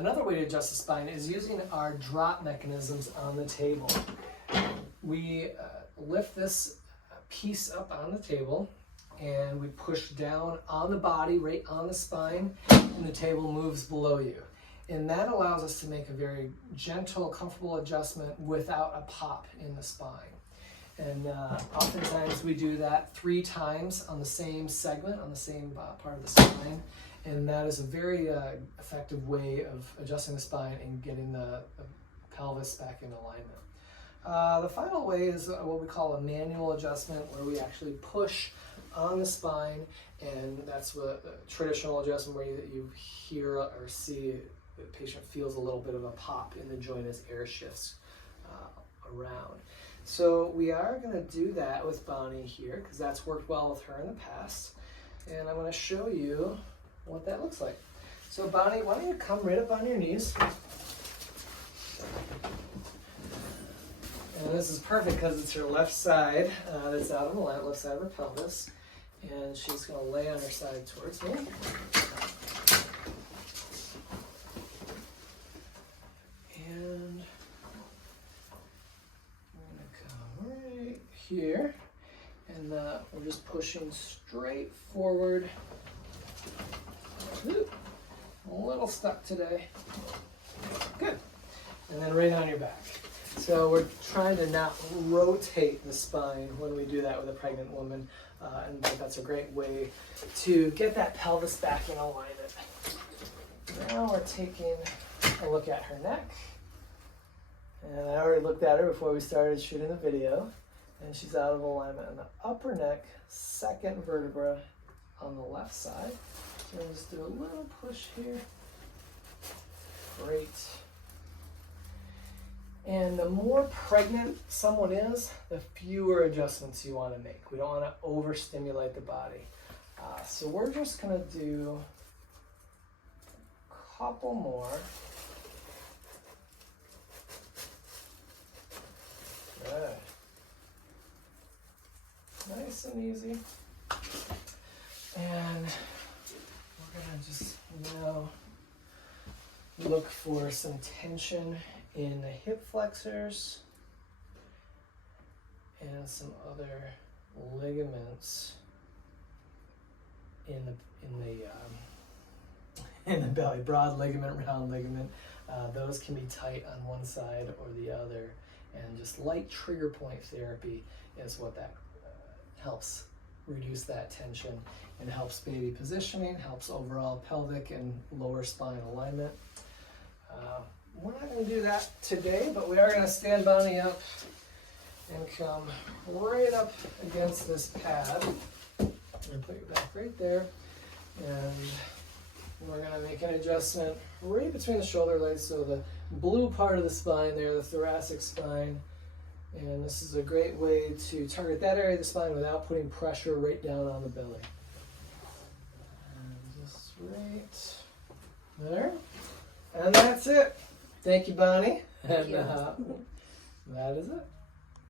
Another way to adjust the spine is using our drop mechanisms on the table. We lift this piece up on the table and we push down on the body, right on the spine, and the table moves below you. And that allows us to make a very gentle, comfortable adjustment without a pop in the spine. And oftentimes we do that 3 times on the same segment, on the same part of the spine. And that is a very effective way of adjusting the spine and getting the pelvis back in alignment. The final way is what we call a manual adjustment, where we actually push on the spine, and that's what a traditional adjustment where you hear or see the patient feels a little bit of a pop in the joint as air shifts around. So we are going to do that with Bonnie here because that's worked well with her in the past, and I'm going to show you what that looks like. So Bonnie, why don't you come right up on your knees? And this is perfect because it's her left side that's out of alignment, left side of her pelvis. And she's going to lay on her side towards me. And we're going to come right here. And we're just pushing straight forward. Oop, a little stuck today. Good. And then right on your back. So we're trying to not rotate the spine when we do that with a pregnant woman, and that's a great way to get that pelvis back in alignment. Now we're taking a look at her neck, and I already looked at her before we started shooting the video, and she's out of alignment on the upper neck, second vertebra on the left side. So we'll just do a little push here. Great. And the more pregnant someone is, the fewer adjustments you want to make. We don't want to overstimulate the body. So we're just going to do a couple more. Good. Nice and easy. And we're going to just now look for some tension in the hip flexors and some other ligaments in the belly, broad ligament, round ligament. Those can be tight on one side or the other, and just light trigger point therapy is what that helps reduce that tension and helps baby positioning, helps overall pelvic and lower spine alignment. We're not going to do that today, but we are going to stand Bonnie up and come right up against this pad. I'm going to put your back right there, and we're going to make an adjustment right between the shoulder blades, so the blue part of the spine there, the thoracic spine, and this is a great way to target that area of the spine without putting pressure right down on the belly. And just right there, and that's it. Thank you, Bonnie. Thank you. And that is it.